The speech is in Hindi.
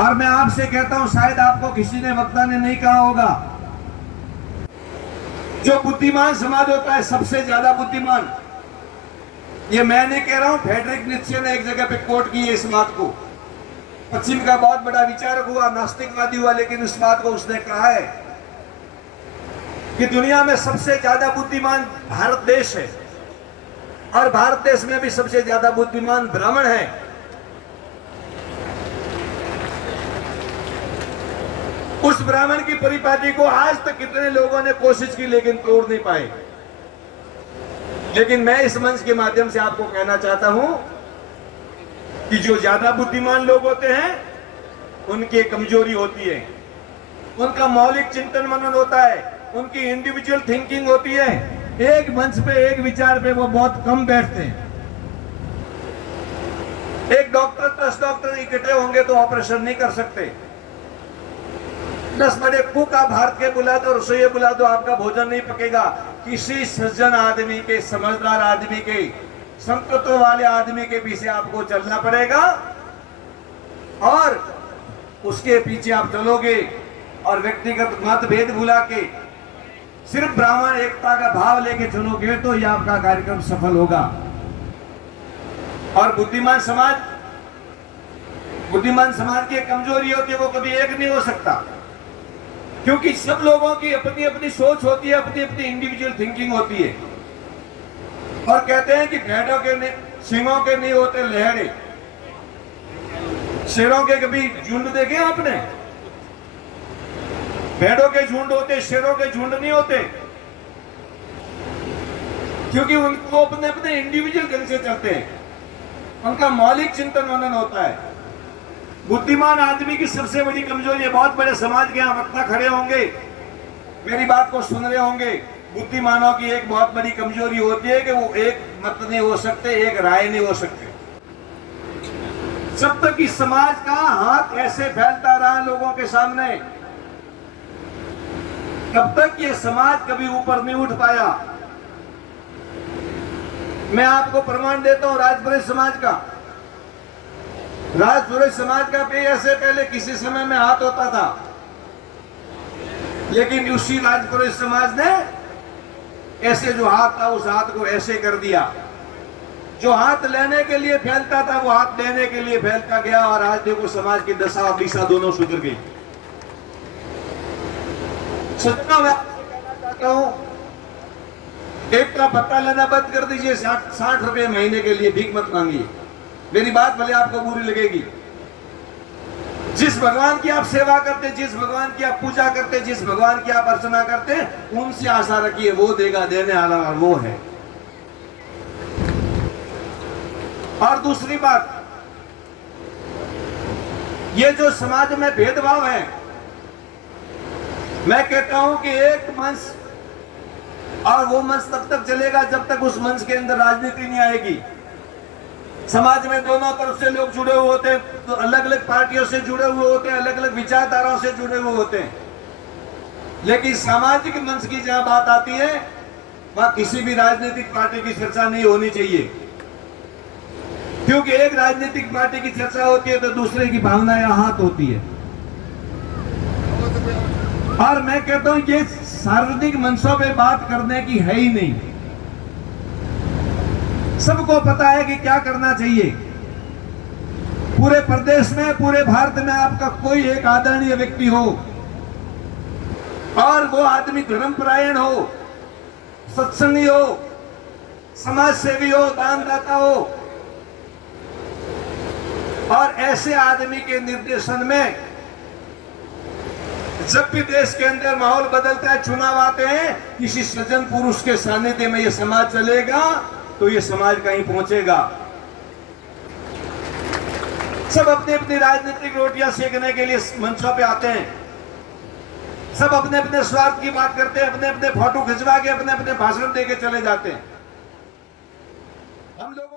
और मैं आपसे कहता हूं, शायद आपको किसी ने वक्ता ने नहीं कहा होगा, जो बुद्धिमान समाज होता है सबसे ज्यादा बुद्धिमान, ये मैं नहीं कह रहा हूं, फ्रेडरिक नीत्शे ने एक जगह पे कोट की है इस बात को। पश्चिम का बहुत बड़ा विचारक हुआ, नास्तिकवादी हुआ, लेकिन इस बात को उसने कहा है कि दुनिया में सबसे ज्यादा बुद्धिमान भारत देश है, और भारत देश में भी सबसे ज्यादा बुद्धिमान ब्राह्मण है। उस ब्राह्मण की परिपाटी को आज तक कितने लोगों ने कोशिश की, लेकिन तोड़ नहीं पाए। लेकिन मैं इस मंच के माध्यम से आपको कहना चाहता हूं कि जो ज्यादा बुद्धिमान लोग होते हैं उनकी कमजोरी होती है, उनका मौलिक चिंतन मनन होता है, उनकी इंडिविजुअल थिंकिंग होती है। एक मंच पे एक विचार पे वो बहुत कम बैठते हैं। एक डॉक्टर 10 डॉक्टर इकट्ठे होंगे तो ऑपरेशन नहीं कर सकते। 10 बड़े कुक आप भारत के बुला दो, रसोइये बुला दो, आपका भोजन नहीं पकेगा। किसी सज्जन आदमी के, समझदार आदमी के, संकटों वाले आदमी के पीछे आपको चलना पड़ेगा, और उसके पीछे आप चलोगे और व्यक्तिगत मतभेद भुला के सिर्फ ब्राह्मण एकता का भाव लेके चलोगे तो यह आपका कार्यक्रम सफल होगा। और बुद्धिमान समाज की कमजोरी होती है, वो कभी एक नहीं हो सकता, क्योंकि सब लोगों की अपनी अपनी सोच होती है, अपनी अपनी इंडिविजुअल थिंकिंग होती है। और कहते हैं कि भेड़ों के सिंहों के नहीं होते लहरे, शेरों के कभी झुंड देखे आपने? भेड़ों के झुंड होते, शेरों के झुंड नहीं होते, क्योंकि उनको अपने अपने इंडिविजुअल ढंग से चलते हैं, उनका मौलिक चिंतन मनन होता है। बुद्धिमान आदमी की सबसे बड़ी कमजोरी है, बहुत बड़े समाज के यहाँ वक्ता खड़े होंगे, मेरी बात को सुन रहे होंगे, बुद्धिमानों की एक बहुत बड़ी कमजोरी होती है कि वो एक मत नहीं हो सकते, एक राय नहीं हो सकते। जब तक इस समाज का हाथ ऐसे फैलता रहा लोगों के सामने, तब तक ये समाज कभी ऊपर नहीं उठ पाया। मैं आपको प्रमाण देता हूं राजपुरोहित समाज का। राजपुरोहित समाज का भी ऐसे पहले किसी समय में हाथ होता था, लेकिन उसी राजपुरोहित समाज ने ऐसे जो हाथ था उस हाथ को ऐसे कर दिया। जो हाथ लेने के लिए फैलता था वो हाथ देने के लिए फैलता गया, और आज देखो समाज की दशा और दिशा दोनों सुधर गई। सच्चा मैं आपसे कहना चाहता हूं, एक का पत्ता लेना बंद कर दीजिए, 60 रुपए महीने के लिए भीख मत मांगिए। मेरी बात भले आपको बुरी लगेगी। जिस भगवान की आप सेवा करते, जिस भगवान की आप पूजा करते, जिस भगवान की आप अर्चना करते, उनसे आशा रखिए वो देगा, देने वाला वो है। और दूसरी बात, ये जो समाज में भेदभाव है, मैं कहता हूं कि एक मंच, और वो मंच तब तक चलेगा जब तक उस मंच के अंदर राजनीति नहीं आएगी। समाज में दोनों तरफ से लोग जुड़े हुए होते हैं, तो अलग अलग पार्टियों से जुड़े हुए होते हैं, अलग अलग विचारधाराओं से जुड़े हुए होते हैं, लेकिन सामाजिक मंच की जहां बात आती है वहां किसी भी राजनीतिक पार्टी की चर्चा नहीं होनी चाहिए, क्योंकि एक राजनीतिक पार्टी की चर्चा होती है तो दूसरे की भावनाएं आहत होती है। और मैं कहता हूं ये सार्वजनिक मंचों पे बात करने की है ही नहीं। सबको पता है कि क्या करना चाहिए। पूरे प्रदेश में, पूरे भारत में आपका कोई एक आदरणीय व्यक्ति हो, और वो आदमी धर्मपरायण हो, सत्संगी हो, समाज सेवी हो, दानदाता हो, और ऐसे आदमी के निर्देशन में जब भी देश के अंदर माहौल बदलता है, चुनाव आते हैं, किसी सज्जन पुरुष के सानिध्य में ये समाज चलेगा तो ये समाज कहीं पहुंचेगा। सब अपनी अपनी राजनीतिक रोटियां सेकने के लिए मंचों पे आते हैं, सब अपने अपने स्वार्थ की बात करते हैं, अपने अपने फोटो खिंचवा के अपने अपने भाषण देके चले जाते हैं। हम लोग